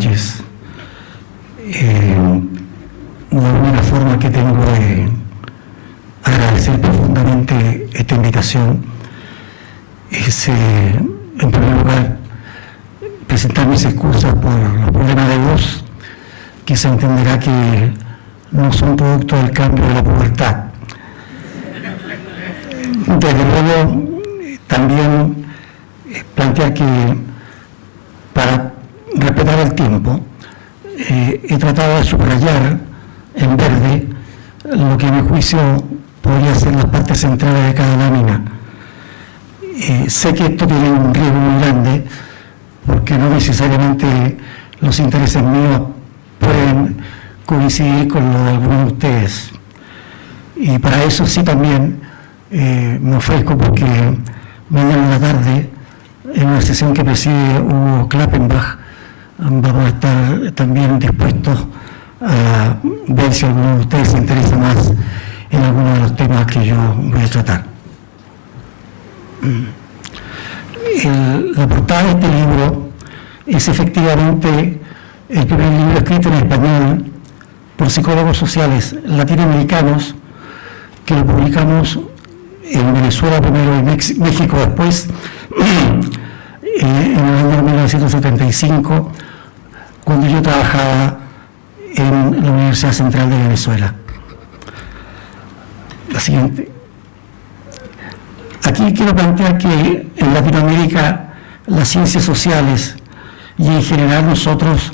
noches. La única forma que tengo de agradecer profundamente esta invitación es, en primer lugar, presentar mis excusas por los problemas de voz, que se entenderá que no son producto del cambio de la pubertad. Desde luego, también plantear que, para respetar el tiempo, he tratado de subrayar en verde lo que a mi juicio podría ser las partes centrales de cada lámina. Sé que esto tiene un riesgo muy grande, porque no necesariamente los intereses míos pueden coincidir con los de algunos de ustedes. Y para eso sí también me ofrezco, porque mañana en la tarde, en una sesión que preside Hugo Klappenbach, vamos a estar también dispuestos a ver si alguno de ustedes se interesa más en alguno de los temas que yo voy a tratar. La portada de este libro es efectivamente el primer libro escrito en español por psicólogos sociales latinoamericanos, que lo publicamos en Venezuela primero y México después, en el año 1975, cuando yo trabajaba en la Universidad Central de Venezuela. La siguiente. Aquí quiero plantear que en Latinoamérica las ciencias sociales y en general nosotros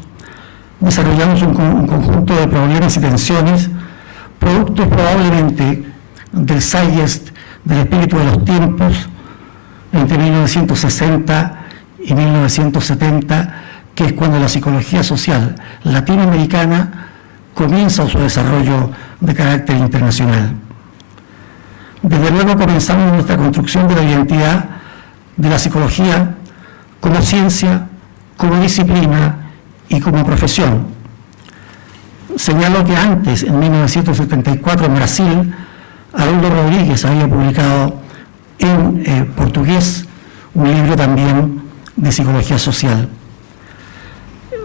desarrollamos un conjunto de problemas y tensiones, productos probablemente del zeitgeist, del espíritu de los tiempos, entre 1960 y 1970, que es cuando la psicología social latinoamericana comienza su desarrollo de carácter internacional. Desde luego comenzamos nuestra construcción de la identidad de la psicología como ciencia, como disciplina y como profesión. Señalo que antes, en 1974, en Brasil, Haroldo Rodríguez había publicado en portugués un libro también de psicología social.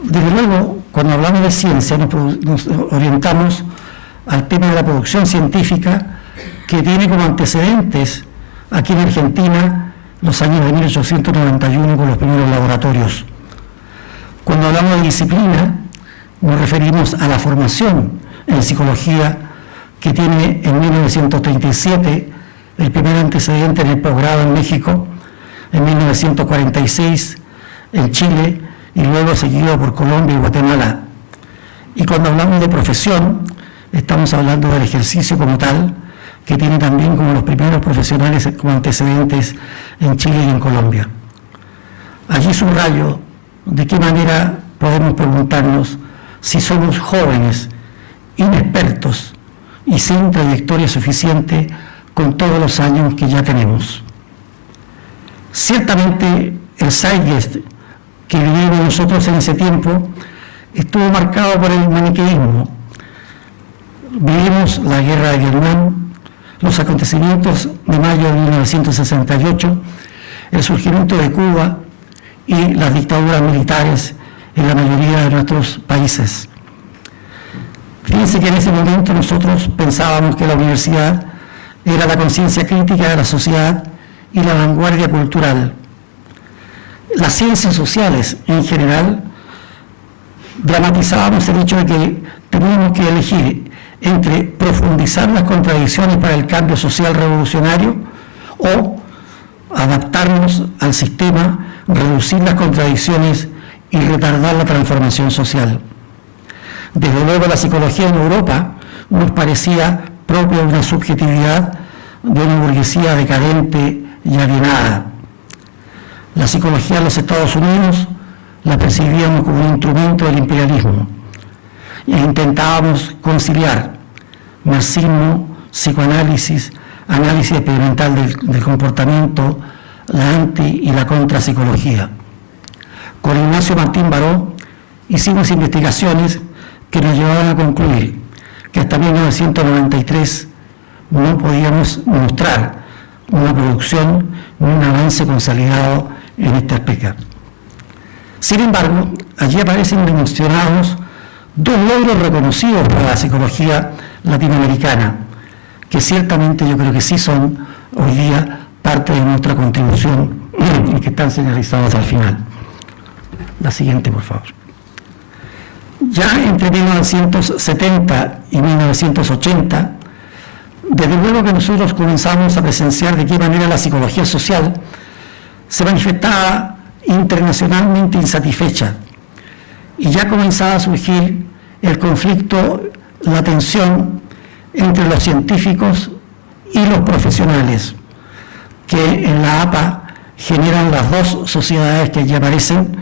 Desde luego, cuando hablamos de ciencia, nos orientamos al tema de la producción científica, que tiene como antecedentes aquí en Argentina los años de 1891 con los primeros laboratorios. Cuando hablamos de disciplina, nos referimos a la formación en psicología, que tiene en 1937 el primer antecedente en el posgrado en México, en 1946 en Chile y luego seguido por Colombia y Guatemala. Y cuando hablamos de profesión, estamos hablando del ejercicio como tal, que tiene también como los primeros profesionales como antecedentes en Chile y en Colombia. Allí subrayo de qué manera podemos preguntarnos si somos jóvenes, inexpertos y sin trayectoria suficiente con todos los años que ya tenemos. Ciertamente el zeitgeist que vivimos nosotros en ese tiempo estuvo marcado por el maniqueísmo. Vivimos la guerra de Vietnam, los acontecimientos de mayo de 1968, el surgimiento de Cuba y las dictaduras militares en la mayoría de nuestros países. Fíjense que en ese momento nosotros pensábamos que la universidad era la conciencia crítica de la sociedad y la vanguardia cultural. Las ciencias sociales en general dramatizábamos el hecho de que teníamos que elegir entre profundizar las contradicciones para el cambio social revolucionario o adaptarnos al sistema, reducir las contradicciones y retardar la transformación social. Desde luego la psicología en Europa nos parecía propia de una subjetividad de una burguesía decadente y alienada. La psicología en los Estados Unidos la percibíamos como un instrumento del imperialismo e intentábamos conciliar marxismo, psicoanálisis, análisis experimental del comportamiento, la anti y la contrapsicología. Con Ignacio Martín Baró hicimos investigaciones que nos llevaban a concluir que hasta 1993 no podíamos mostrar una producción ni un avance consolidado en este aspecto. Sin embargo, allí aparecen mencionados dos logros reconocidos para la psicología latinoamericana, que ciertamente yo creo que sí son hoy día parte de nuestra contribución y que están señalizados al final. La siguiente, por favor. Ya entre 1970 y 1980, desde luego que nosotros comenzamos a presenciar de qué manera la psicología social se manifestaba internacionalmente insatisfecha y ya comenzaba a surgir el conflicto, la tensión entre los científicos y los profesionales, que en la APA generan las dos sociedades que allí aparecen,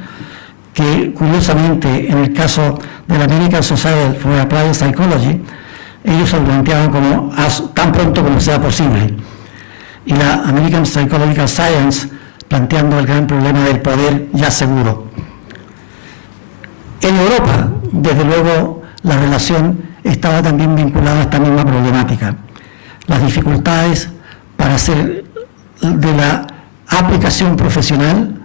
que curiosamente en el caso de la American Society for Applied Psychology, ellos lo planteaban como tan pronto como sea posible, y la American Psychological Science planteando el gran problema del poder ya seguro. En Europa, desde luego, la relación estaba también vinculada a esta misma problemática. Las dificultades para hacer de la aplicación profesional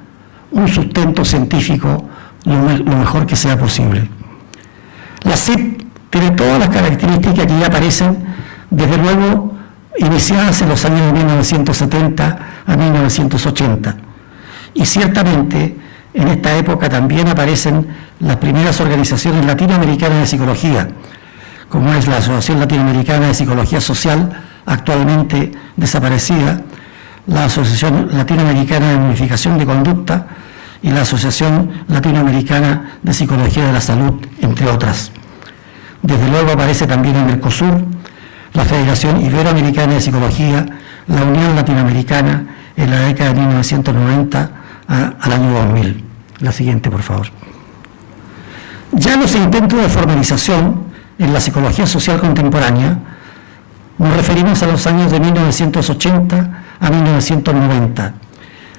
un sustento científico lo mejor que sea posible. La CIP tiene todas las características que ya aparecen, desde luego, iniciadas en los años de 1970 a 1980. Y ciertamente, en esta época también aparecen las primeras organizaciones latinoamericanas de psicología, como es la Asociación Latinoamericana de Psicología Social, actualmente desaparecida, la Asociación Latinoamericana de Modificación de Conducta y la Asociación Latinoamericana de Psicología de la Salud, entre otras. Desde luego aparece también el Mercosur, la Federación Iberoamericana de Psicología, la Unión Latinoamericana en la década de 1990 al año 2000. La siguiente, por favor. Ya los intentos de formalización en la psicología social contemporánea nos referimos a los años de 1980 a 1990,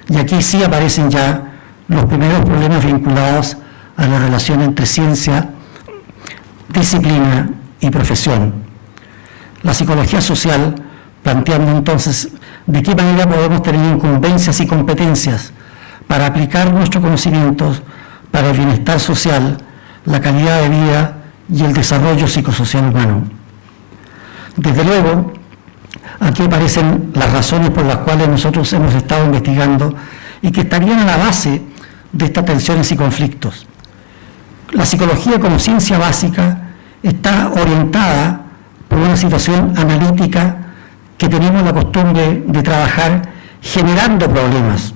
y aquí sí aparecen ya los primeros problemas vinculados a la relación entre ciencia, disciplina y profesión. La psicología social planteando entonces de qué manera podemos tener incumbencias y competencias para aplicar nuestros conocimientos para el bienestar social, la calidad de vida y el desarrollo psicosocial humano. Desde luego, aquí aparecen las razones por las cuales nosotros hemos estado investigando y que estarían a la base de estas tensiones y conflictos. La psicología como ciencia básica está orientada por una situación analítica que tenemos la costumbre de trabajar generando problemas.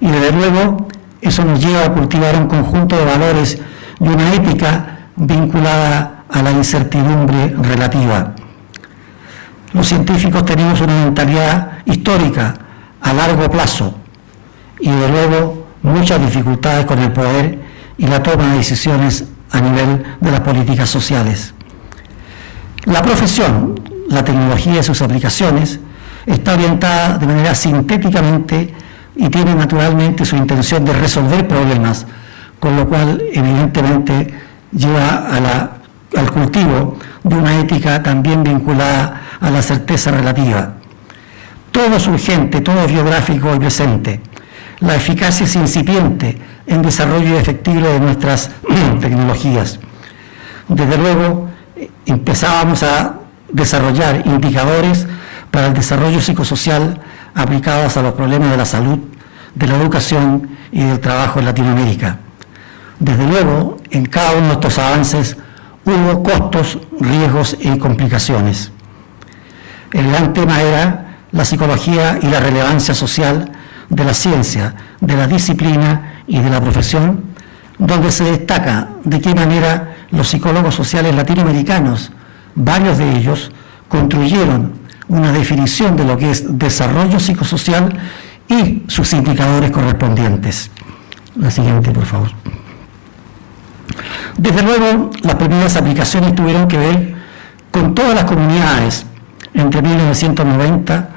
Y desde luego eso nos lleva a cultivar un conjunto de valores y una ética vinculada a la incertidumbre relativa. Los científicos tenemos una mentalidad histórica a largo plazo y desde luego muchas dificultades con el poder y la toma de decisiones a nivel de las políticas sociales. La profesión, la tecnología y sus aplicaciones está orientada de manera sintéticamente y tiene naturalmente su intención de resolver problemas, con lo cual evidentemente lleva al cultivo de una ética también vinculada a la certeza relativa. Todo es urgente, todo es biográfico y presente. La eficacia es incipiente en desarrollo efectivo de nuestras tecnologías. Desde luego, empezábamos a desarrollar indicadores para el desarrollo psicosocial aplicados a los problemas de la salud, de la educación y del trabajo en Latinoamérica. Desde luego, en cada uno de estos avances hubo costos, riesgos y complicaciones. El gran tema era la psicología y la relevancia social de la ciencia, de la disciplina y de la profesión, donde se destaca de qué manera los psicólogos sociales latinoamericanos, varios de ellos, construyeron una definición de lo que es desarrollo psicosocial y sus indicadores correspondientes. La siguiente, por favor. Desde luego, las primeras aplicaciones tuvieron que ver con todas las comunidades entre 1990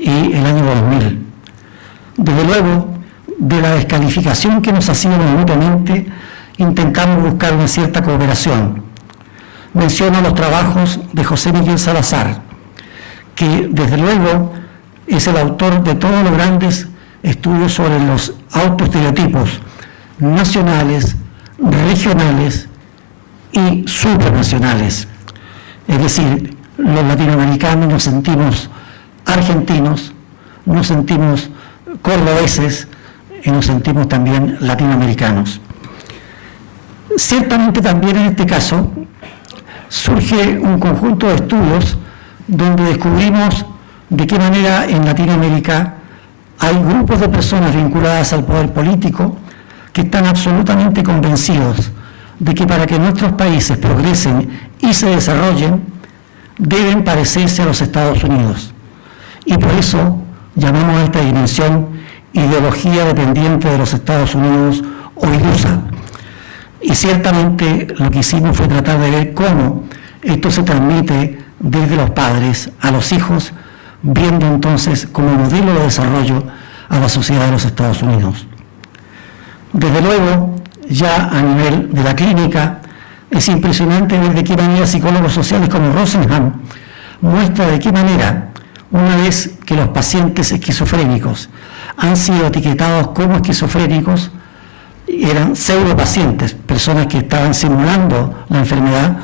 y el año 2000. Desde luego, de la descalificación que nos hacíamos mutuamente, intentamos buscar una cierta cooperación. Menciono los trabajos de José Miguel Salazar, que desde luego es el autor de todos los grandes estudios sobre los autoestereotipos, nacionales, regionales y supranacionales. Es decir, los latinoamericanos nos sentimos argentinos, nos sentimos cordobeses y nos sentimos también latinoamericanos. Ciertamente también en este caso surge un conjunto de estudios donde descubrimos de qué manera en Latinoamérica hay grupos de personas vinculadas al poder político que están absolutamente convencidos de que para que nuestros países progresen y se desarrollen, deben parecerse a los Estados Unidos. Y por eso llamamos a esta dimensión ideología dependiente de los Estados Unidos o IDUSA. Y ciertamente lo que hicimos fue tratar de ver cómo esto se transmite desde los padres a los hijos, viendo entonces como modelo de desarrollo a la sociedad de los Estados Unidos. Desde luego, ya a nivel de la clínica, es impresionante ver de qué manera psicólogos sociales como Rosenhan muestra de qué manera, una vez que los pacientes esquizofrénicos han sido etiquetados como esquizofrénicos, eran pseudopacientes, personas que estaban simulando la enfermedad,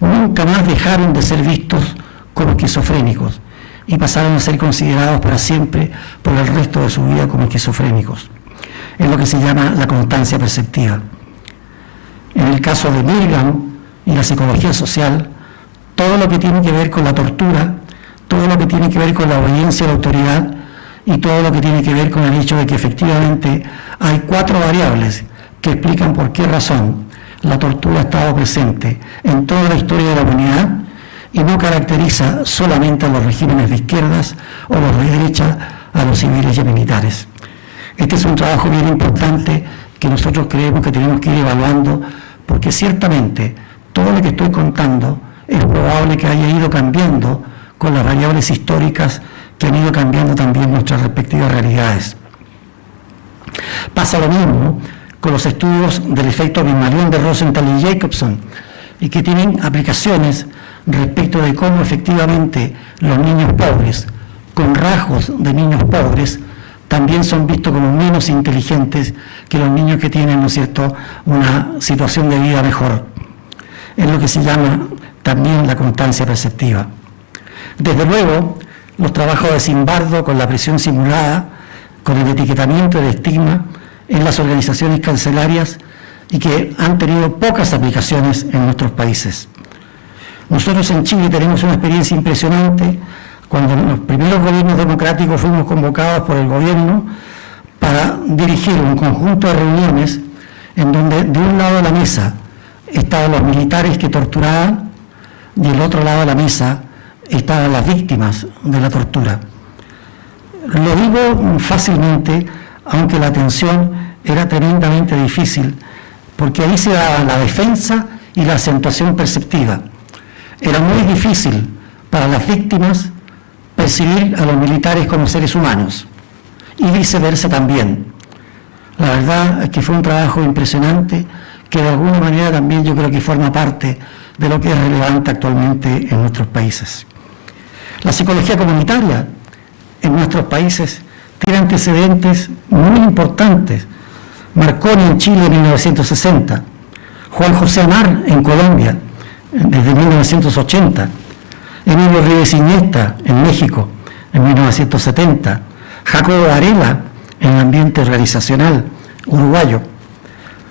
nunca más dejaron de ser vistos como esquizofrénicos y pasaron a ser considerados para siempre por el resto de su vida como esquizofrénicos. Es lo que se llama la constancia perceptiva. En el caso de Milgram y la psicología social, todo lo que tiene que ver con la tortura, todo lo que tiene que ver con la obediencia a la autoridad y todo lo que tiene que ver con el hecho de que efectivamente hay 4 variables que explican por qué razón la tortura ha estado presente en toda la historia de la humanidad y no caracteriza solamente a los regímenes de izquierdas o los de derecha, a los civiles y militares. Este es un trabajo bien importante que nosotros creemos que tenemos que ir evaluando, porque ciertamente todo lo que estoy contando es probable que haya ido cambiando con las variables históricas que han ido cambiando también nuestras respectivas realidades. Pasa lo mismo con los estudios del efecto Pigmalión de Rosenthal y Jacobson, y que tienen aplicaciones respecto de cómo efectivamente los niños pobres, con rasgos de niños pobres, también son vistos como menos inteligentes que los niños que tienen, ¿no es cierto?, una situación de vida mejor. Es lo que se llama también la constancia perceptiva. Desde luego, los trabajos de Zimbardo con la presión simulada, con el etiquetamiento del estigma en las organizaciones carcelarias y que han tenido pocas aplicaciones en nuestros países. Nosotros en Chile tenemos una experiencia impresionante cuando en los primeros gobiernos democráticos fuimos convocados por el gobierno para dirigir un conjunto de reuniones en donde de un lado de la mesa estaban los militares que torturaban y del otro lado de la mesa estaban las víctimas de la tortura. Lo digo fácilmente, aunque la atención era tremendamente difícil, porque ahí se daba la defensa y la acentuación perceptiva. Era muy difícil para las víctimas percibir a los militares como seres humanos y viceversa también. La verdad es que fue un trabajo impresionante que de alguna manera también yo creo que forma parte de lo que es relevante actualmente en nuestros países. La psicología comunitaria en nuestros países tiene antecedentes muy importantes. Marconi en Chile en 1960, Juan José Amar en Colombia desde 1980, Emilio Ribes Iniesta en México en 1970, Jacobo Varela en el ambiente organizacional uruguayo,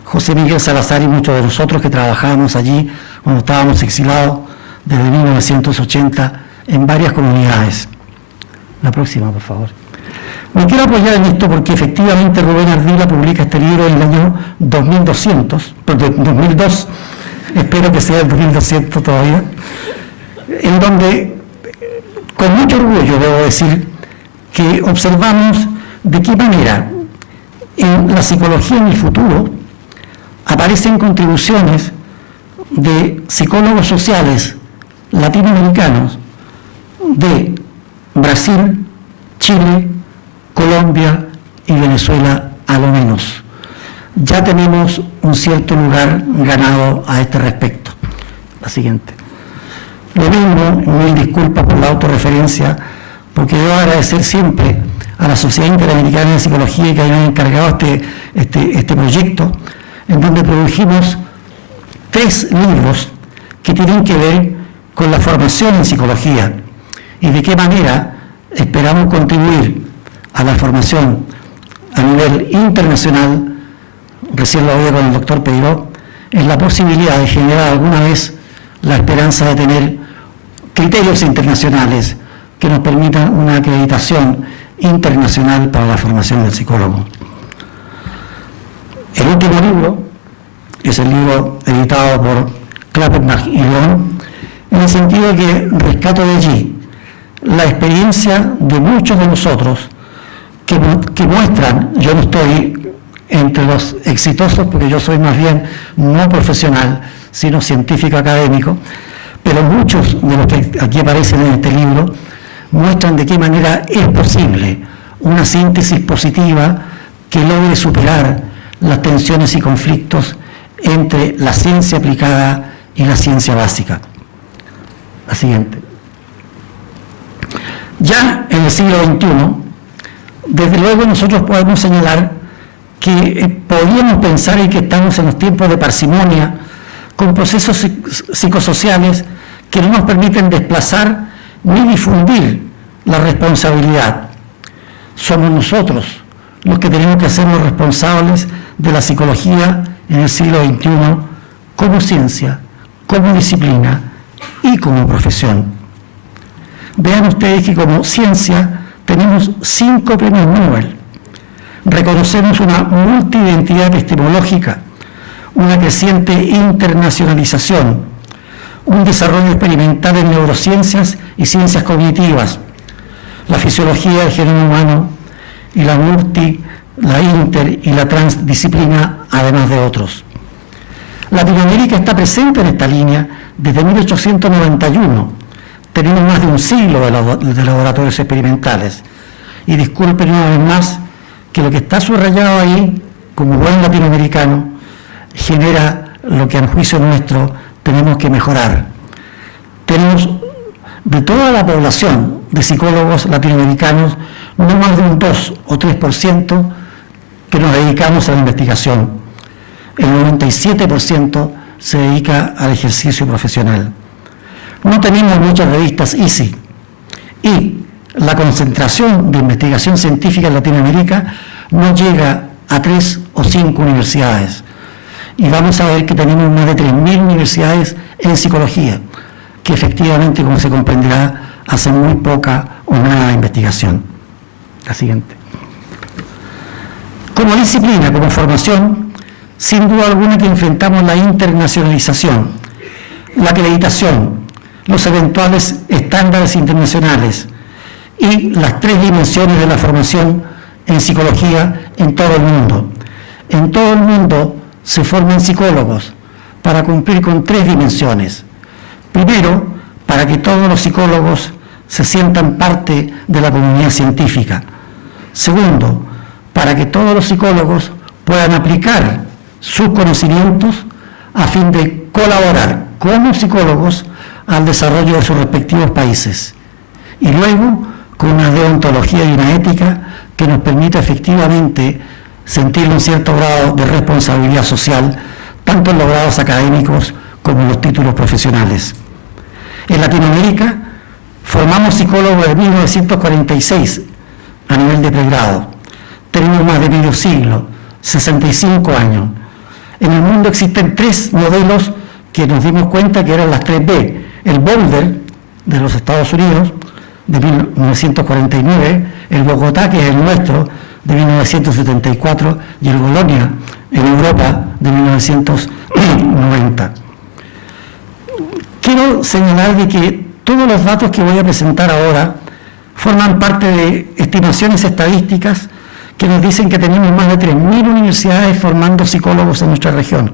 José Miguel Salazar y muchos de nosotros que trabajábamos allí cuando estábamos exilados desde 1980 en varias comunidades. La próxima, por favor. Me quiero apoyar en esto porque efectivamente Rubén Ardila publica este libro en el año 2002, espero que sea el 2200 todavía, en donde con mucho orgullo debo decir que observamos de qué manera en la psicología en el futuro aparecen contribuciones de psicólogos sociales latinoamericanos de Brasil, Chile, Colombia y Venezuela a lo menos. Ya tenemos un cierto lugar ganado a este respecto. La siguiente. Lo mismo, mil disculpas por la autorreferencia, porque debo agradecer siempre a la Sociedad Interamericana de Psicología, que habían encargado este proyecto, en donde produjimos 3 libros que tienen que ver con la formación en psicología y de qué manera esperamos contribuir a la formación a nivel internacional. Recién lo hablé con el doctor Peiró, en la posibilidad de generar alguna vez la esperanza de tener criterios internacionales que nos permitan una acreditación internacional para la formación del psicólogo. El último libro es el libro editado por Klappenbach y Long, en el sentido que rescato de allí la experiencia de muchos de nosotros que muestran, yo no estoy entre los exitosos porque yo soy más bien no profesional, sino científico académico, pero muchos de los que aquí aparecen en este libro muestran de qué manera es posible una síntesis positiva que logre superar las tensiones y conflictos entre la ciencia aplicada y la ciencia básica. La siguiente. Ya en el siglo XXI, desde luego nosotros podemos señalar que podríamos pensar en que estamos en los tiempos de parsimonia, con procesos psicosociales que no nos permiten desplazar ni difundir la responsabilidad. Somos nosotros los que tenemos que hacernos responsables de la psicología en el siglo XXI como ciencia, como disciplina y como profesión. Vean ustedes que como ciencia tenemos 5 premios Nobel. Reconocemos una multiidentidad epistemológica, una creciente internacionalización, un desarrollo experimental en neurociencias y ciencias cognitivas, la fisiología del genoma humano y la inter y la transdisciplina, además de otros. Latinoamérica está presente en esta línea desde 1891. Tenemos más de un siglo de laboratorios experimentales. Y disculpen una vez más que lo que está subrayado ahí, como buen latinoamericano, genera lo que a juicio nuestro tenemos que mejorar. Tenemos de toda la población de psicólogos latinoamericanos, no más de un 2 o 3% que nos dedicamos a la investigación. El 97% se dedica al ejercicio profesional. No tenemos muchas revistas ISI y la concentración de investigación científica en Latinoamérica no llega a 3 o 5 universidades. Y vamos a ver que tenemos más de 3.000 universidades en psicología, que efectivamente, como se comprenderá, hacen muy poca o nada investigación. La siguiente. Como disciplina, como formación, sin duda alguna que enfrentamos la internacionalización, la acreditación, los eventuales estándares internacionales y las 3 dimensiones de la formación en psicología en todo el mundo. En todo el mundo se forman psicólogos para cumplir con 3 dimensiones. Primero, para que todos los psicólogos se sientan parte de la comunidad científica. Segundo, para que todos los psicólogos puedan aplicar sus conocimientos a fin de colaborar como psicólogos al desarrollo de sus respectivos países. Y luego, con una deontología y una ética que nos permita efectivamente sentir un cierto grado de responsabilidad social, tanto en los grados académicos como en los títulos profesionales. En Latinoamérica formamos psicólogos de 1946 a nivel de pregrado. Tenemos más de medio siglo, 65 años. En el mundo existen 3 modelos que nos dimos cuenta que eran las 3B. El Boulder de los Estados Unidos de 1949, el Bogotá, que es el nuestro, de 1974, y el Bolonia en Europa de 1990. Quiero señalar de que todos los datos que voy a presentar ahora forman parte de estimaciones estadísticas que nos dicen que tenemos más de 3.000 universidades formando psicólogos en nuestra región.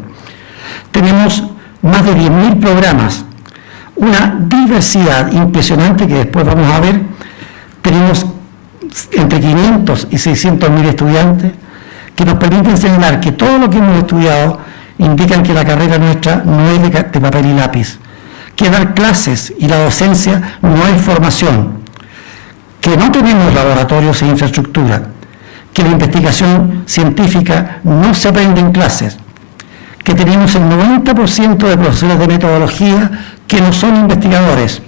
Tenemos más de 10.000 programas, una diversidad impresionante que después vamos a ver. Tenemos entre 500 y 600.000 estudiantes que nos permiten señalar que todo lo que hemos estudiado indican que la carrera nuestra no es de papel y lápiz, que dar clases y la docencia no es formación, que no tenemos laboratorios e infraestructura, que la investigación científica no se aprende en clases, que tenemos el 90% de profesores de metodología que no son investigadores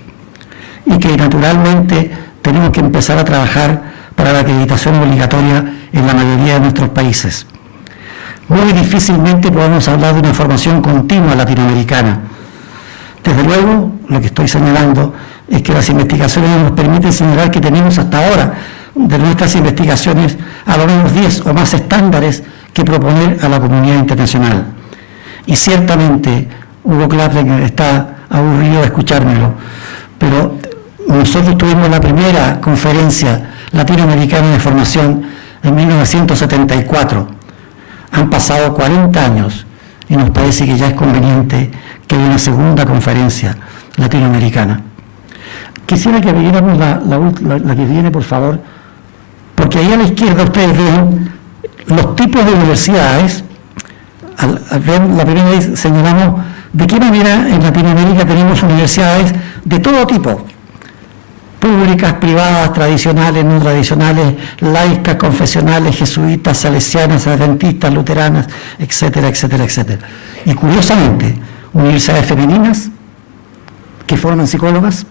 y que naturalmente tenemos que empezar a trabajar para la acreditación obligatoria en la mayoría de nuestros países. Muy difícilmente podemos hablar de una formación continua latinoamericana. Desde luego, lo que estoy señalando es que las investigaciones nos permiten señalar que tenemos hasta ahora de nuestras investigaciones a lo menos 10 o más estándares que proponer a la comunidad internacional. Y ciertamente Hugo Clapper está aburrido de escuchármelo, pero nosotros tuvimos la primera conferencia latinoamericana de formación en 1974. Han pasado 40 años y nos parece que ya es conveniente que haya una segunda conferencia latinoamericana. Quisiera que viéramos la que viene, por favor, porque ahí a la izquierda ustedes ven los tipos de universidades. Al ver la primera vez señalamos de qué manera en Latinoamérica tenemos universidades de todo tipo, públicas, privadas, tradicionales, no tradicionales, laicas, confesionales, jesuitas, salesianas, adventistas, luteranas, etcétera, etcétera, etcétera. Y curiosamente, universidades femeninas que forman psicólogas,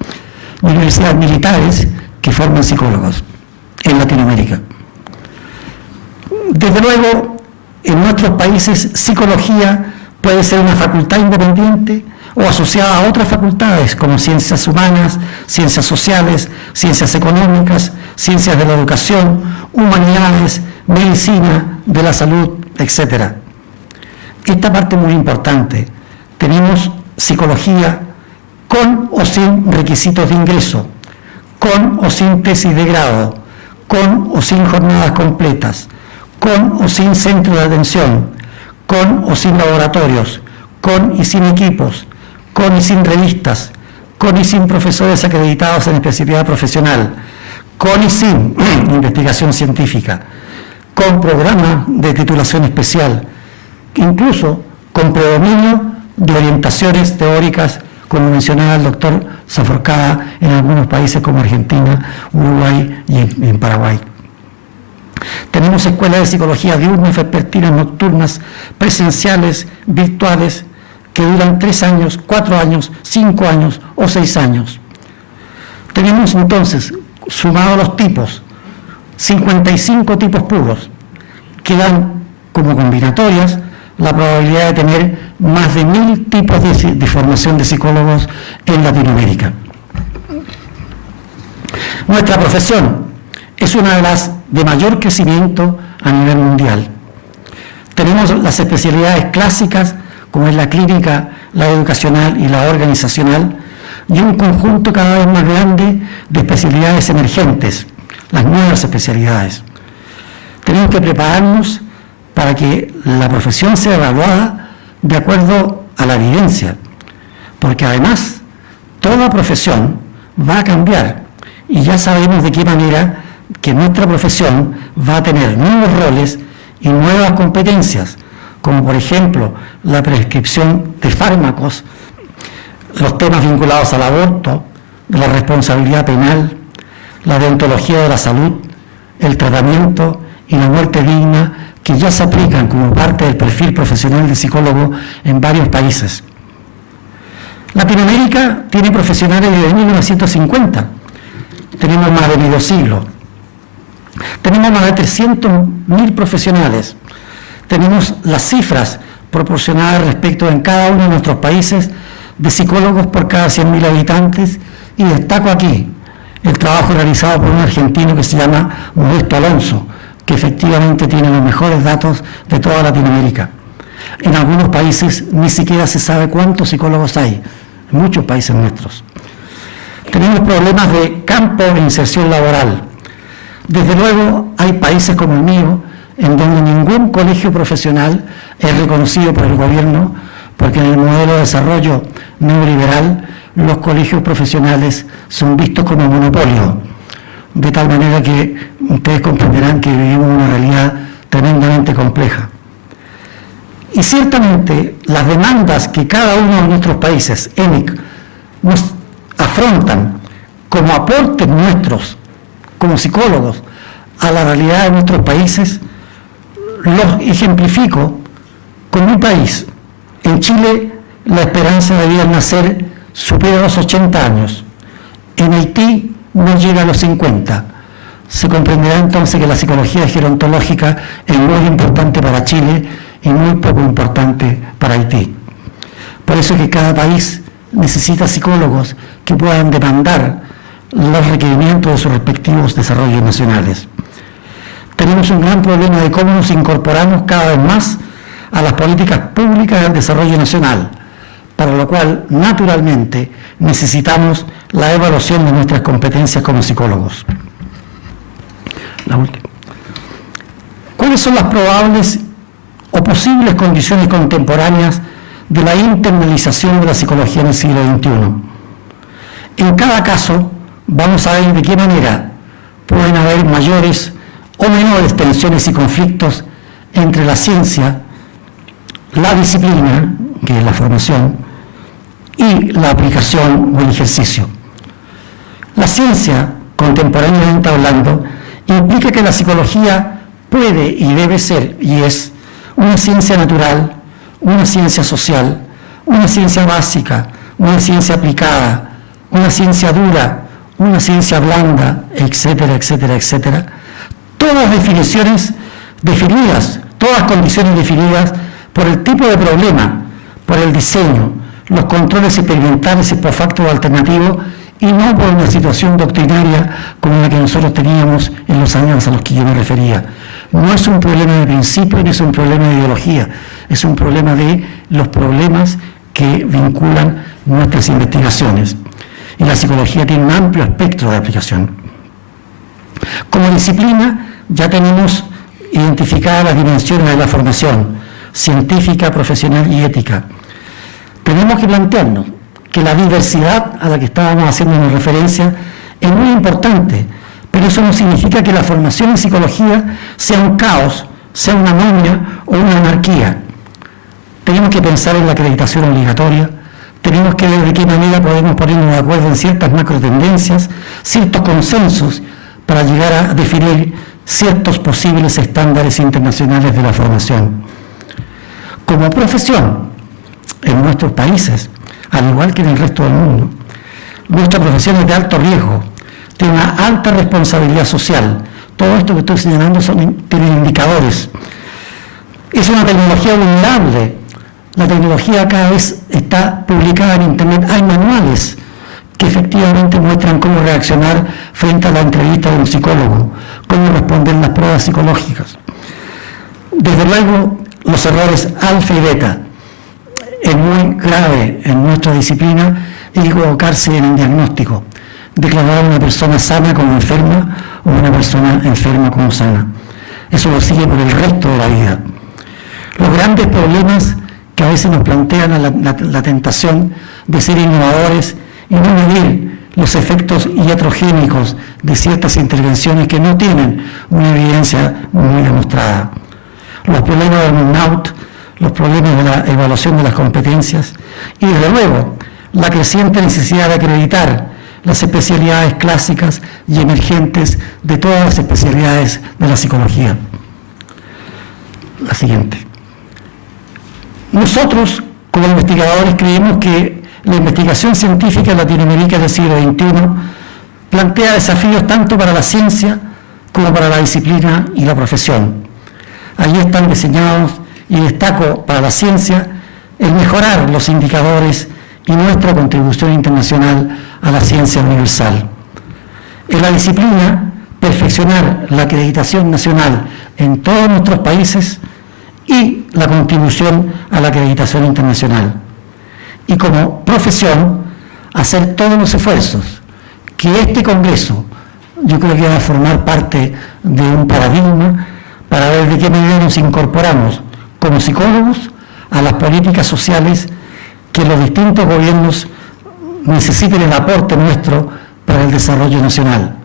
universidades militares que forman psicólogos en Latinoamérica. Desde luego, en nuestros países, psicología puede ser una facultad independiente o asociada a otras facultades como ciencias humanas, ciencias sociales, ciencias económicas, ciencias de la educación, humanidades, medicina, de la salud, etc. Esta parte es muy importante. Tenemos psicología con o sin requisitos de ingreso, con o sin tesis de grado, con o sin jornadas completas, con o sin centro de atención, con o sin laboratorios, con y sin equipos, con y sin revistas, con y sin profesores acreditados en especialidad profesional, con y sin investigación científica, con programa de titulación especial, incluso con predominio de orientaciones teóricas, como mencionaba el doctor Saforcada, en algunos países como Argentina, Uruguay y en Paraguay. Tenemos escuelas de psicología diurnas, vespertinas, nocturnas, presenciales, virtuales, que duran 3 años, 4 años, 5 años o 6 años. Tenemos entonces, sumados los tipos, 55 tipos puros, que dan como combinatorias la probabilidad de tener más de 1000 tipos de formación de psicólogos en Latinoamérica. Nuestra profesión es una de las de mayor crecimiento a nivel mundial. Tenemos las especialidades clásicas, como es la clínica, la educacional y la organizacional, y un conjunto cada vez más grande de especialidades emergentes, las nuevas especialidades. Tenemos que prepararnos para que la profesión sea evaluada de acuerdo a la evidencia, porque además toda profesión va a cambiar y ya sabemos de qué manera que nuestra profesión va a tener nuevos roles y nuevas competencias, como por ejemplo la prescripción de fármacos, los temas vinculados al aborto, la responsabilidad penal, la deontología de la salud, el tratamiento y la muerte digna, que ya se aplican como parte del perfil profesional de psicólogo en varios países. Latinoamérica tiene profesionales desde 1950, tenemos más de medio siglo. Tenemos más de 300.000 profesionales. Tenemos las cifras proporcionadas respecto en cada uno de nuestros países de psicólogos por cada 100.000 habitantes, y destaco aquí el trabajo realizado por un argentino que se llama Modesto Alonso, que efectivamente tiene los mejores datos de toda Latinoamérica. En algunos países ni siquiera se sabe cuántos psicólogos hay, en muchos países nuestros. Tenemos problemas de campo e inserción laboral. Desde luego hay países como el mío, en donde ningún colegio profesional es reconocido por el gobierno, porque en el modelo de desarrollo neoliberal los colegios profesionales son vistos como monopolio, de tal manera que ustedes comprenderán que vivimos una realidad tremendamente compleja. Y ciertamente las demandas que cada uno de nuestros países, ENIC, nos afrontan como aportes nuestros como psicólogos a la realidad de nuestros países, los ejemplifico con mi país. En Chile la esperanza de vida al nacer supera los 80 años. En Haití no llega a los 50. Se comprenderá entonces que la psicología gerontológica es muy importante para Chile y muy poco importante para Haití. Por eso es que cada país necesita psicólogos que puedan demandar los requerimientos de sus respectivos desarrollos nacionales. Tenemos un gran problema de cómo nos incorporamos cada vez más a las políticas públicas del desarrollo nacional, para lo cual, naturalmente, necesitamos la evaluación de nuestras competencias como psicólogos. La última. ¿Cuáles son las probables o posibles condiciones contemporáneas de la internalización de la psicología en el siglo XXI? En cada caso, vamos a ver de qué manera pueden haber mayores o menores tensiones y conflictos entre la ciencia, la disciplina, que es la formación, y la aplicación o el ejercicio. La ciencia, contemporáneamente hablando, implica que la psicología puede y debe ser, y es, una ciencia natural, una ciencia social, una ciencia básica, una ciencia aplicada, una ciencia dura, una ciencia blanda, etcétera, etcétera, etcétera. Todas definiciones definidas, todas condiciones definidas por el tipo de problema, por el diseño, los controles experimentales post facto o alternativos, y no por una situación doctrinaria como la que nosotros teníamos en los años a los que yo me refería. No es un problema de principio ni es un problema de ideología, es un problema de los problemas que vinculan nuestras investigaciones. Y la psicología tiene un amplio espectro de aplicación. Como disciplina ya tenemos identificadas las dimensiones de la formación científica, profesional y ética. Tenemos que plantearnos que la diversidad a la que estábamos haciendo una referencia es muy importante, pero eso no significa que la formación en psicología sea un caos, sea una anomia o una anarquía. Tenemos que pensar en la acreditación obligatoria, tenemos que ver de qué manera podemos ponernos de acuerdo en ciertas macrotendencias, ciertos consensos para llegar a definir ciertos posibles estándares internacionales de la formación. Como profesión, en nuestros países, al igual que en el resto del mundo, nuestra profesión es de alto riesgo, tiene una alta responsabilidad social. Todo esto que estoy señalando tienen indicadores. Es una tecnología vulnerable. La tecnología cada vez está publicada en Internet. Hay manuales que efectivamente muestran cómo reaccionar frente a la entrevista de un psicólogo, cómo responder las pruebas psicológicas. Desde luego, los errores alfa y beta. Es muy grave en nuestra disciplina equivocarse en el diagnóstico, declarar a una persona sana como enferma o una persona enferma como sana. Eso lo sigue por el resto de la vida. Los grandes problemas que a veces nos plantean la tentación de ser innovadores y no medir los efectos iatrogénicos de ciertas intervenciones que no tienen una evidencia muy demostrada. Los problemas del burnout, los problemas de la evaluación de las competencias y, desde luego, la creciente necesidad de acreditar las especialidades clásicas y emergentes de todas las especialidades de la psicología. La siguiente. Nosotros, como investigadores, creemos que la investigación científica en Latinoamérica del siglo XXI plantea desafíos tanto para la ciencia como para la disciplina y la profesión. Allí están diseñados, y destaco para la ciencia, el mejorar los indicadores y nuestra contribución internacional a la ciencia universal. En la disciplina, perfeccionar la acreditación nacional en todos nuestros países y la contribución a la acreditación internacional. Y como profesión, hacer todos los esfuerzos que este Congreso, yo creo que va a formar parte de un paradigma para ver de qué manera nos incorporamos como psicólogos a las políticas sociales que los distintos gobiernos necesiten el aporte nuestro para el desarrollo nacional.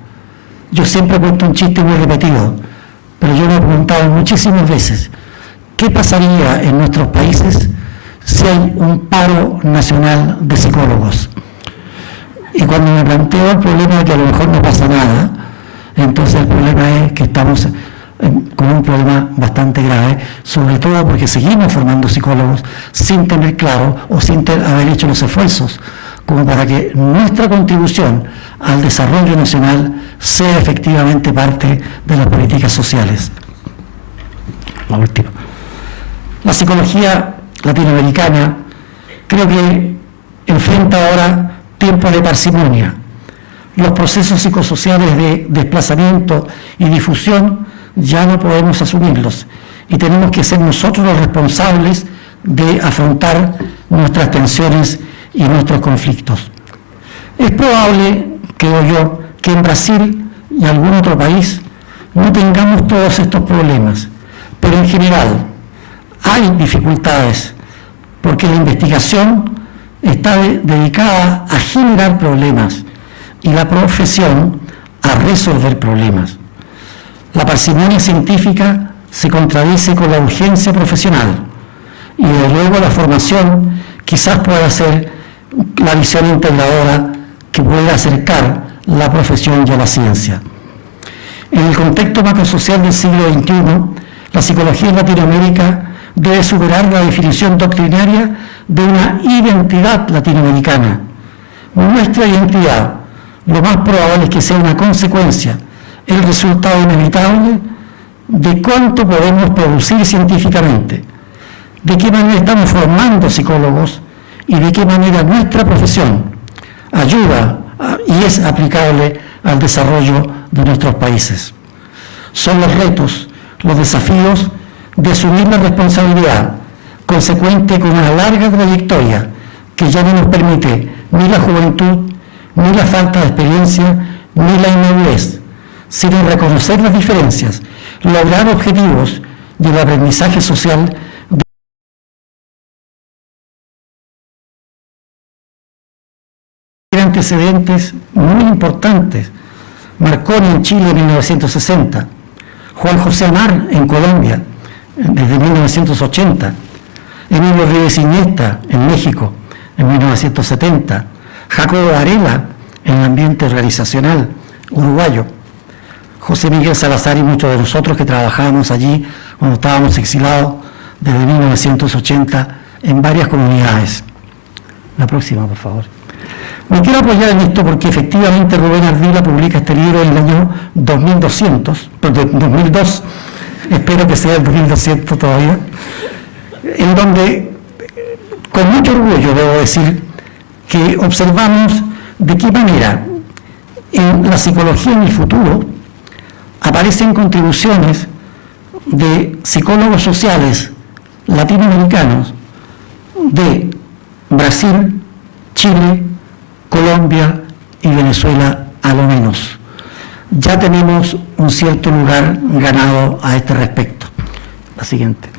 Yo siempre cuento un chiste muy repetido, pero yo me he preguntado muchísimas veces, ¿qué pasaría en nuestros países si hay un paro nacional de psicólogos? Y cuando me planteo el problema de que a lo mejor no pasa nada, entonces el problema es que estamos con un problema bastante grave, sobre todo porque seguimos formando psicólogos sin tener claro o sin haber hecho los esfuerzos como para que nuestra contribución al desarrollo nacional sea efectivamente parte de las políticas sociales. La última. La psicología latinoamericana creo que enfrenta ahora tiempos de parsimonia. Los procesos psicosociales de desplazamiento y difusión ya no podemos asumirlos y tenemos que ser nosotros los responsables de afrontar nuestras tensiones y nuestros conflictos. Es probable, creo yo, que en Brasil y algún otro país no tengamos todos estos problemas, pero en general hay dificultades porque la investigación está dedicada a generar problemas y la profesión a resolver problemas. La parsimonia científica se contradice con la urgencia profesional y desde luego la formación quizás pueda ser la visión integradora que pueda acercar la profesión y a la ciencia. En el contexto macrosocial del siglo XXI, la psicología en Latinoamérica debe superar la definición doctrinaria de una identidad latinoamericana. Nuestra identidad, lo más probable es que sea una consecuencia, el resultado inevitable de cuánto podemos producir científicamente, de qué manera estamos formando psicólogos y de qué manera nuestra profesión ayuda y es aplicable al desarrollo de nuestros países. Son los retos, los desafíos de asumir la responsabilidad consecuente con una larga trayectoria que ya no nos permite ni la juventud, ni la falta de experiencia, ni la inmadurez, sino reconocer las diferencias, lograr objetivos y el aprendizaje social de antecedentes muy importantes. Marconi en Chile en 1960, Juan José Amar en Colombia desde 1980, Emilio Rivas Iniesta en México en 1970, Jacobo Varela en el ambiente organizacional uruguayo, José Miguel Salazar y muchos de nosotros que trabajábamos allí cuando estábamos exilados desde 1980 en varias comunidades. La próxima, por favor. Me quiero apoyar en esto porque efectivamente Rubén Ardila publica este libro en el año 2002, espero que sea el 2200 todavía, en donde con mucho orgullo debo decir que observamos de qué manera en la psicología en el futuro aparecen contribuciones de psicólogos sociales latinoamericanos de Brasil, Chile, Colombia y Venezuela a lo menos. Ya tenemos un cierto lugar ganado a este respecto. La siguiente.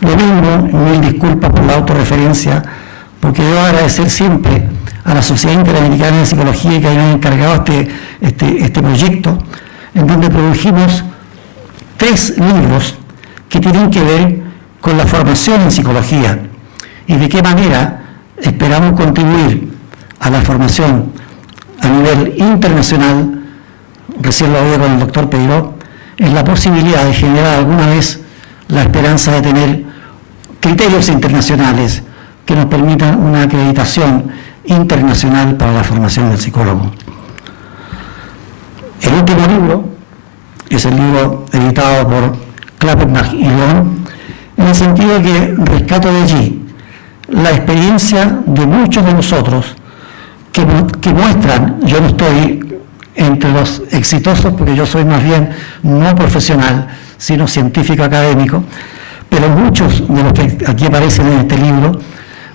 Lo mismo, mil disculpas por la autorreferencia, porque debo agradecer siempre a la Sociedad Interamericana de Psicología que hayan encargado este proyecto, en donde produjimos 3 libros que tienen que ver con la formación en psicología y de qué manera esperamos contribuir a la formación a nivel internacional. Recién lo hablé con el doctor Peiró, es la posibilidad de generar alguna vez la esperanza de tener criterios internacionales que nos permitan una acreditación internacional para la formación del psicólogo. El último libro es el libro editado por Klappenbach y Long, en el sentido que rescato de allí la experiencia de muchos de nosotros que muestran, yo no estoy entre los exitosos porque yo soy más bien no profesional, sino científico académico, pero muchos de los que aquí aparecen en este libro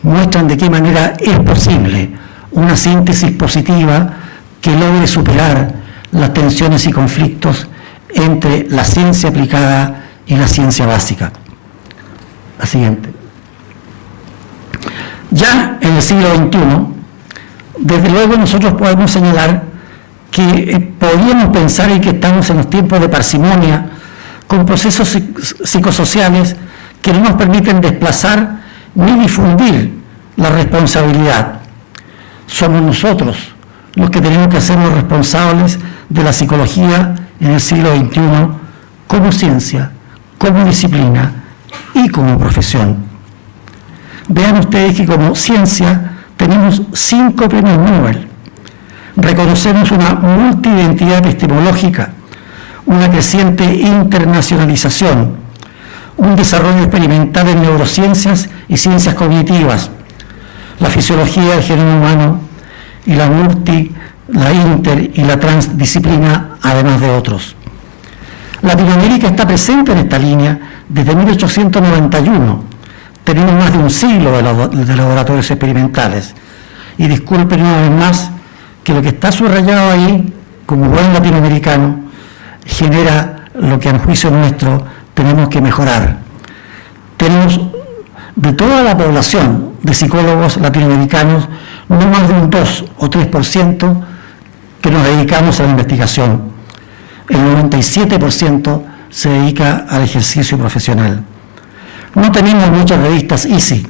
muestran de qué manera es posible una síntesis positiva que logre superar las tensiones y conflictos entre la ciencia aplicada y la ciencia básica. La siguiente. Ya en el siglo XXI, desde luego nosotros podemos señalar que podríamos pensar en que estamos en los tiempos de parsimonia, con procesos psicosociales que no nos permiten desplazar ni difundir la responsabilidad. Somos nosotros los que tenemos que hacernos responsables de la psicología en el siglo XXI como ciencia, como disciplina y como profesión. Vean ustedes que como ciencia tenemos 5 premios Nobel. Reconocemos una multiidentidad epistemológica, una creciente internacionalización, un desarrollo experimental en neurociencias y ciencias cognitivas, la fisiología del genoma humano y la inter y la transdisciplina, además de otros. Latinoamérica está presente en esta línea desde 1891. Tenemos más de un siglo de laboratorios experimentales. Y disculpen una vez más que lo que está subrayado ahí, como buen latinoamericano, genera lo que a juicio nuestro tenemos que mejorar. Tenemos de toda la población de psicólogos latinoamericanos, no más de un 2 o 3% que nos dedicamos a la investigación. El 97% se dedica al ejercicio profesional. No tenemos muchas revistas ISI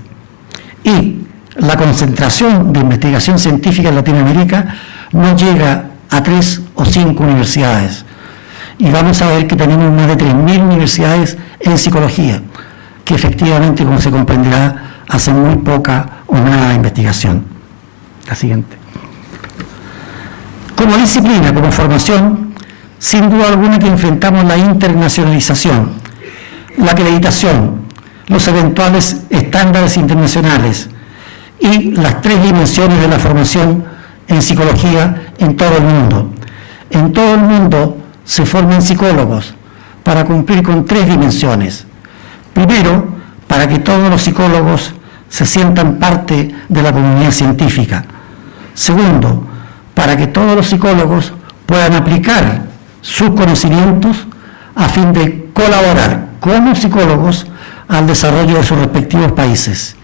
y la concentración de investigación científica en Latinoamérica no llega a 3 o 5 universidades. Y vamos a ver que tenemos más de 3.000 universidades en psicología, que efectivamente, como se comprenderá, hacen muy poca o nada de investigación. La siguiente. Como disciplina, como formación, sin duda alguna que enfrentamos la internacionalización, la acreditación, los eventuales estándares internacionales y las 3 dimensiones de la formación en psicología en todo el mundo. En todo el mundo se forman psicólogos para cumplir con 3 dimensiones. Primero, para que todos los psicólogos se sientan parte de la comunidad científica. Segundo, para que todos los psicólogos puedan aplicar sus conocimientos a fin de colaborar como psicólogos al desarrollo de sus respectivos países.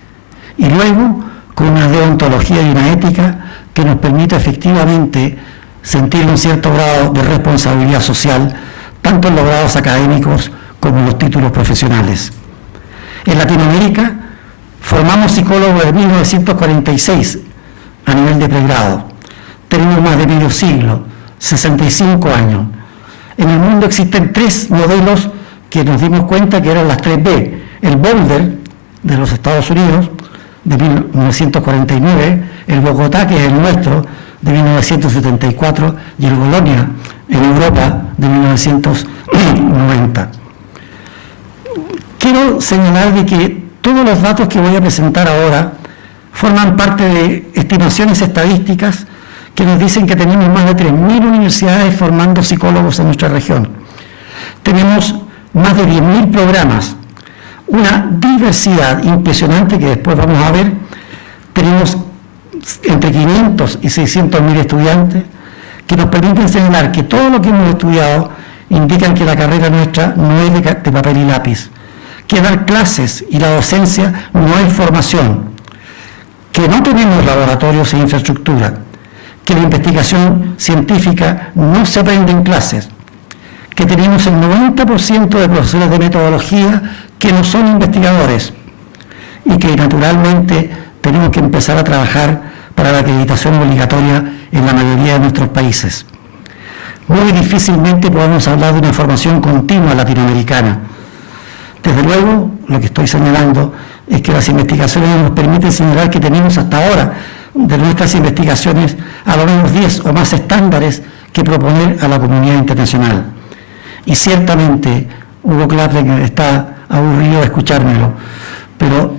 Y luego, con una deontología y una ética que nos permita efectivamente sentir un cierto grado de responsabilidad social, tanto en los grados académicos como en los títulos profesionales. En Latinoamérica formamos psicólogos de 1946 a nivel de pregrado. Tenemos más de medio siglo, 65 años. En el mundo existen 3 modelos que nos dimos cuenta que eran las 3B. El Boulder de los Estados Unidos de 1949, el Bogotá, que es el nuestro, de 1974, y el Bolonia en Europa de 1990. Quiero señalar de que todos los datos que voy a presentar ahora forman parte de estimaciones estadísticas que nos dicen que tenemos más de 3.000 universidades formando psicólogos en nuestra región. Tenemos más de 10.000 programas, una diversidad impresionante que después vamos a ver. Tenemos entre 500 y 600.000 estudiantes que nos permiten señalar que todo lo que hemos estudiado indican que la carrera nuestra no es de papel y lápiz, que dar clases y la docencia no es formación, que no tenemos laboratorios e infraestructura, que la investigación científica no se aprende en clases, que tenemos el 90% de profesores de metodología que no son investigadores y que naturalmente tenemos que empezar a trabajar para la acreditación obligatoria en la mayoría de nuestros países. Muy difícilmente podemos hablar de una formación continua latinoamericana. Desde luego, lo que estoy señalando es que las investigaciones nos permiten señalar que tenemos hasta ahora de nuestras investigaciones a lo menos 10 o más estándares que proponer a la comunidad internacional. Y ciertamente Hugo Klapler está aburrido de escuchármelo, pero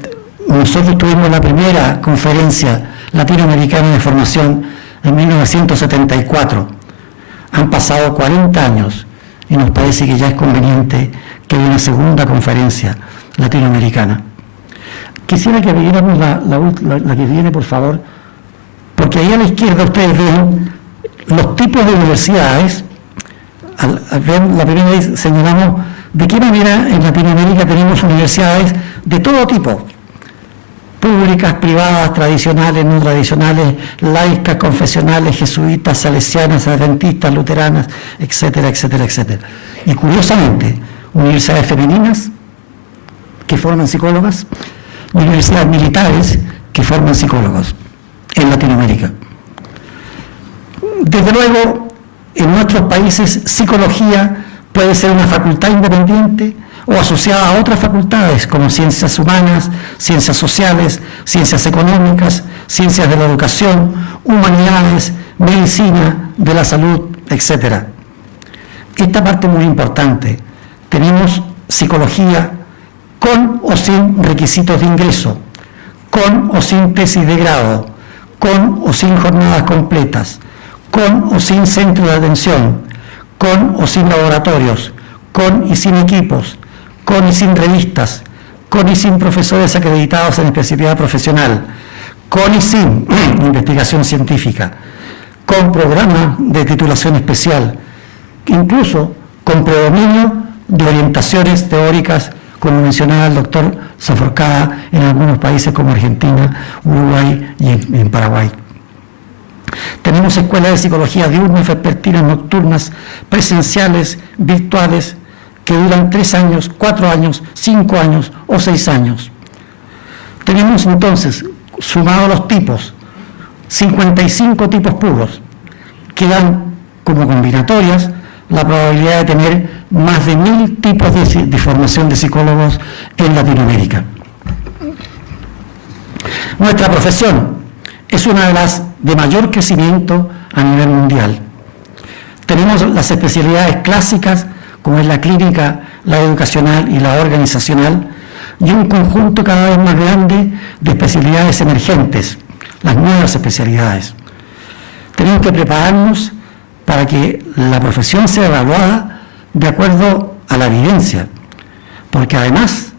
nosotros tuvimos la primera conferencia latinoamericana de formación en 1974. Han pasado 40 años y nos parece que ya es conveniente que haya una segunda conferencia latinoamericana. Quisiera que viéramos la que viene, por favor, porque ahí a la izquierda ustedes ven los tipos de universidades. Al ver la primera vez señalamos de qué manera en Latinoamérica tenemos universidades de todo tipo, públicas, privadas, tradicionales, no tradicionales, laicas, confesionales, jesuitas, salesianas, adventistas, luteranas, etcétera, etcétera, etcétera. Y curiosamente, universidades femeninas que forman psicólogas, universidades militares que forman psicólogos en Latinoamérica. Desde luego, En nuestros países, psicología puede ser una facultad independiente o asociada a otras facultades como ciencias humanas, ciencias sociales, ciencias económicas, ciencias de la educación, humanidades, medicina, de la salud, etc. Esta parte es muy importante. Tenemos psicología con o sin requisitos de ingreso, con o sin tesis de grado, con o sin jornadas completas, con o sin centro de atención, con o sin laboratorios, con y sin equipos, con y sin revistas, con y sin profesores acreditados en especialidad profesional, con y sin investigación científica, con programa de titulación especial, incluso con predominio de orientaciones teóricas, como mencionaba el doctor Saforcada, en algunos países como Argentina, Uruguay y en Paraguay. Tenemos escuelas de psicología diurnas, vespertinas, nocturnas, presenciales, virtuales, que duran 3 años, 4 años, 5 años o 6 años. Tenemos entonces, sumado los tipos, 55 tipos puros, que dan como combinatorias la probabilidad de tener más de 1000 tipos de formación de psicólogos en Latinoamérica. Nuestra profesión es una de las de mayor crecimiento a nivel mundial. Tenemos las especialidades clásicas, como es la clínica, la educacional y la organizacional, y un conjunto cada vez más grande de especialidades emergentes, las nuevas especialidades. Tenemos que prepararnos para que la profesión sea evaluada de acuerdo a la evidencia, porque además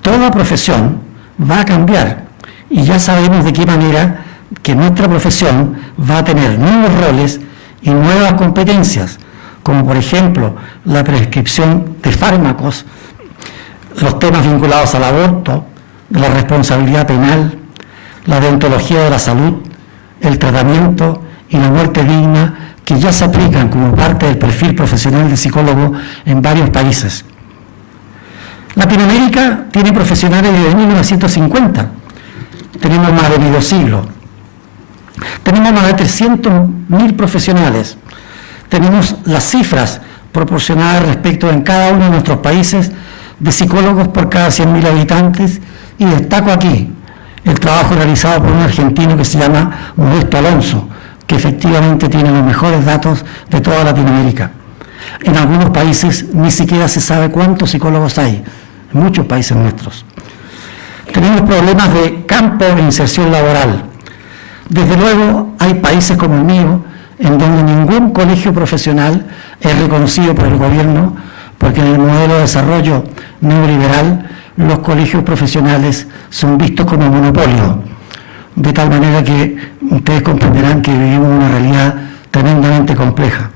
toda profesión va a cambiar y ya sabemos de qué manera que nuestra profesión va a tener nuevos roles y nuevas competencias, como por ejemplo la prescripción de fármacos, los temas vinculados al aborto, la responsabilidad penal, la deontología de la salud, el tratamiento y la muerte digna, que ya se aplican como parte del perfil profesional de psicólogo en varios países. Latinoamérica tiene profesionales desde 1950, tenemos más de medio siglo, tenemos más de 300.000 profesionales, tenemos las cifras proporcionadas respecto en cada uno de nuestros países de psicólogos por cada 100.000 habitantes, y destaco aquí el trabajo realizado por un argentino que se llama Modesto Alonso, que efectivamente tiene los mejores datos de toda Latinoamérica. En algunos países ni siquiera se sabe cuántos psicólogos hay, en muchos países nuestros. Tenemos problemas de campo e inserción laboral. Desde luego hay países como el mío, en donde ningún colegio profesional es reconocido por el gobierno, porque en el modelo de desarrollo neoliberal los colegios profesionales son vistos como monopolio, de tal manera que ustedes comprenderán que vivimos una realidad tremendamente compleja.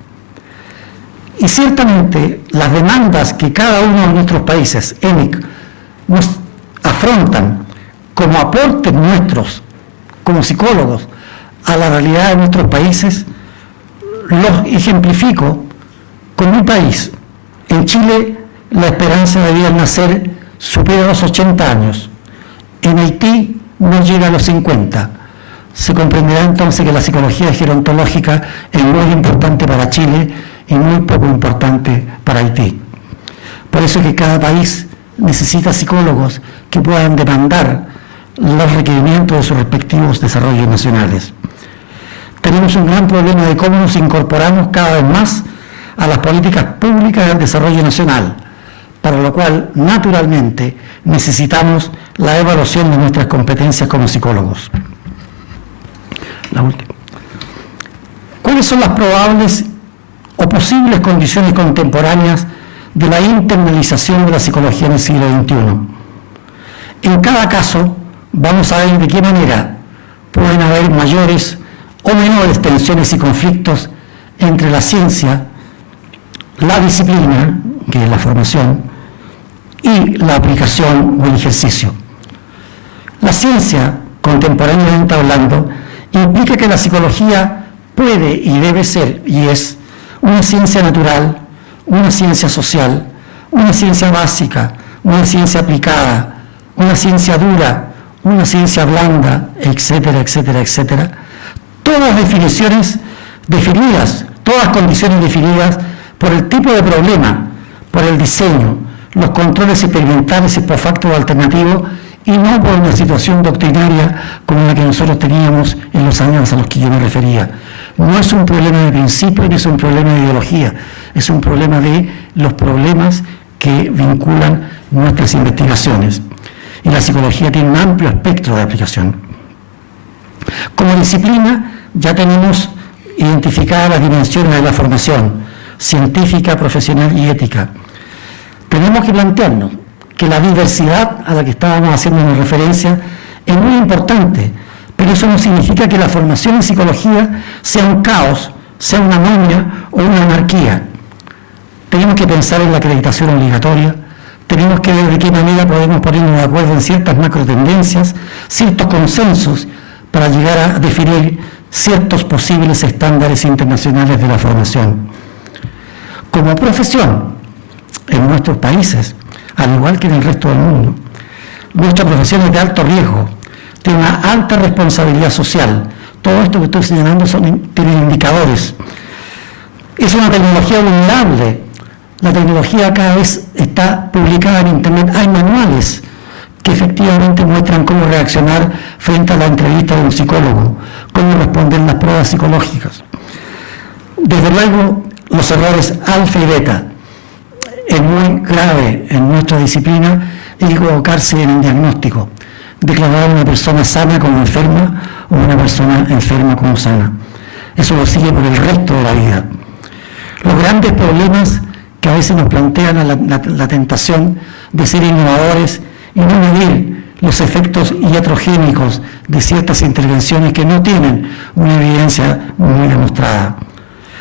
Y ciertamente las demandas que cada uno de nuestros países, EMIC, nos afrontan como aportes nuestros, como psicólogos, a la realidad de nuestros países, los ejemplifico con mi país. En Chile la esperanza de vida al nacer supera los 80 años. En Haití no llega a los 50. Se comprenderá entonces que la psicología gerontológica es muy importante para Chile y muy poco importante para Haití. Por eso es que cada país necesita psicólogos que puedan demandar los requerimientos de sus respectivos desarrollos nacionales. Tenemos un gran problema de cómo nos incorporamos cada vez más a las políticas públicas del desarrollo nacional, para lo cual, naturalmente, necesitamos la evaluación de nuestras competencias como psicólogos. La última. ¿Cuáles son las probables o posibles condiciones contemporáneas de la internalización de la psicología en el siglo XXI? En cada caso, vamos a ver de qué manera pueden haber mayores o menores tensiones y conflictos entre la ciencia, la disciplina, que es la formación, y la aplicación o el ejercicio. La ciencia, contemporáneamente hablando, implica que la psicología puede y debe ser, y es, una ciencia natural, una ciencia social, una ciencia básica, una ciencia aplicada, una ciencia dura, una ciencia blanda, etcétera, etcétera, etcétera. Todas definidas todas condiciones definidas por el tipo de problema, por el diseño, los controles experimentales y post facto alternativos, y no por una situación doctrinaria como la que nosotros teníamos en los años a los que yo me refería. No es un problema de principio ni es un problema de ideología, es un problema de los problemas que vinculan nuestras investigaciones. Y la psicología tiene un amplio espectro de aplicación. Como disciplina ya tenemos identificadas las dimensiones de la formación científica, profesional y ética. Tenemos que plantearnos que la diversidad a la que estábamos haciendo una referencia es muy importante, pero eso no significa que la formación en psicología sea un caos, sea una anomia o una anarquía. Tenemos que pensar en la acreditación obligatoria, tenemos que ver de qué manera podemos ponernos de acuerdo en ciertas macrotendencias, ciertos consensos para llegar a definir ciertos posibles estándares internacionales de la formación. Como profesión, en nuestros países, al igual que en el resto del mundo, nuestra profesión es de alto riesgo, tiene una alta responsabilidad social. Todo esto que estoy señalando tiene indicadores. Es una tecnología vulnerable. La tecnología cada vez está publicada en Internet. Hay manuales que efectivamente muestran cómo reaccionar frente a la entrevista de un psicólogo, cómo responder las pruebas psicológicas. Desde luego, los errores alfa y beta. Es muy grave en nuestra disciplina equivocarse en el diagnóstico, declarar a una persona sana como enferma o una persona enferma como sana. Eso lo sigue por el resto de la vida. Los grandes problemas que a veces nos plantean la tentación de ser innovadores y no medir los efectos iatrogénicos de ciertas intervenciones que no tienen una evidencia muy demostrada.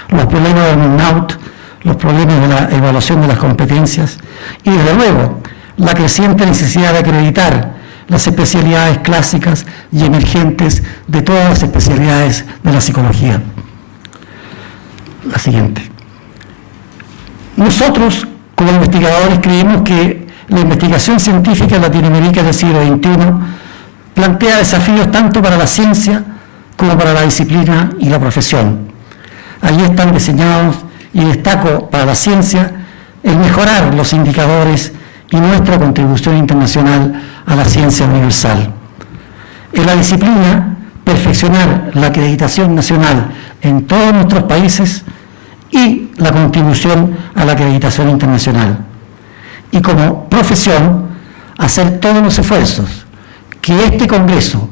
Los problemas del burnout, los problemas de la evaluación de las competencias y, desde luego, la creciente necesidad de acreditar las especialidades clásicas y emergentes de todas las especialidades de la psicología. La siguiente. Nosotros, como investigadores, creemos que la investigación científica en Latinoamérica del siglo XXI plantea desafíos tanto para la ciencia como para la disciplina y la profesión. Allí están diseñados, y destaco para la ciencia, el mejorar los indicadores y nuestra contribución internacional a la ciencia universal. En la disciplina, perfeccionar la acreditación nacional en todos nuestros países y la contribución a la acreditación internacional. Y como profesión, hacer todos los esfuerzos que este Congreso,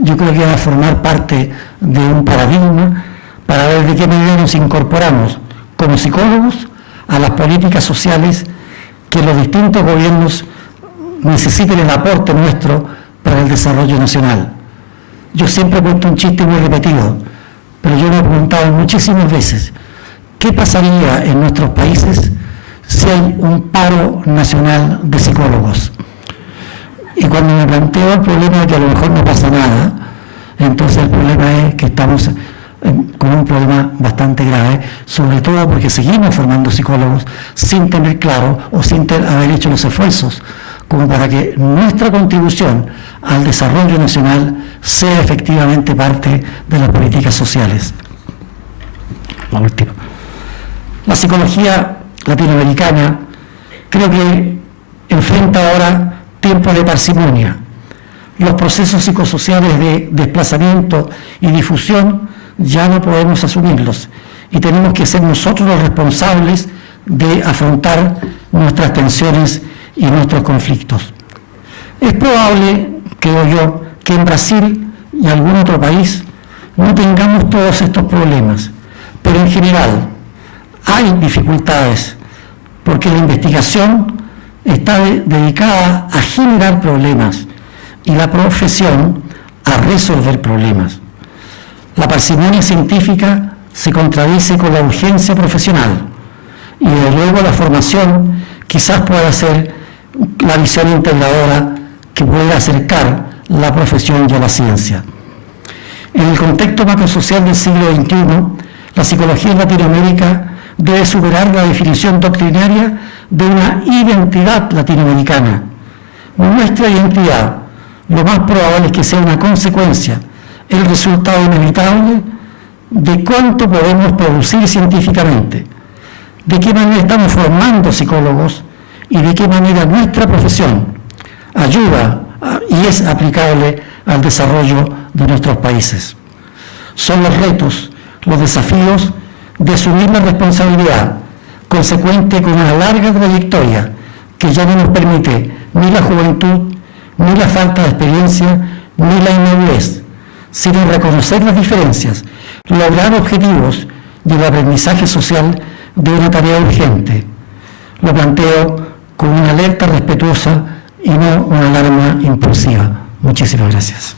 yo creo que va a formar parte de un paradigma para ver de qué manera nos incorporamos como psicólogos a las políticas sociales que los distintos gobiernos necesiten el aporte nuestro para el desarrollo nacional. Yo siempre cuento un chiste muy repetido, pero yo me he preguntado muchísimas veces, ¿qué pasaría en nuestros países si hay un paro nacional de psicólogos? Y cuando me planteo el problema de que a lo mejor no pasa nada, entonces el problema es que estamos con un problema bastante grave, sobre todo porque seguimos formando psicólogos sin tener claro o sin haber hecho los esfuerzos como para que nuestra contribución al desarrollo nacional sea efectivamente parte de las políticas sociales. La última. La psicología latinoamericana creo que enfrenta ahora tiempos de parsimonia. Los procesos psicosociales de desplazamiento y difusión ya no podemos asumirlos y tenemos que ser nosotros los responsables de afrontar nuestras tensiones y nuestros conflictos. Es probable, creo yo, que en Brasil y algún otro país no tengamos todos estos problemas, pero en general hay dificultades porque la investigación está dedicada a generar problemas y la profesión a resolver problemas. La parsimonia científica se contradice con la urgencia profesional y desde luego la formación quizás pueda ser la visión integradora que pueda acercar la profesión y a la ciencia. En el contexto macrosocial del siglo XXI, la psicología en Latinoamérica debe superar la definición doctrinaria de una identidad latinoamericana. Nuestra identidad, lo más probable es que sea una consecuencia, el resultado inevitable de cuánto podemos producir científicamente, de qué manera estamos formando psicólogos y de qué manera nuestra profesión ayuda y es aplicable al desarrollo de nuestros países. Son los retos, los desafíos de asumir la responsabilidad consecuente con una larga trayectoria que ya no nos permite ni la juventud, ni la falta de experiencia, ni la inmadurez, sino reconocer las diferencias, lograr objetivos y el aprendizaje social de una tarea urgente. Lo planteo con una alerta respetuosa y no una alarma impulsiva. Muchísimas gracias.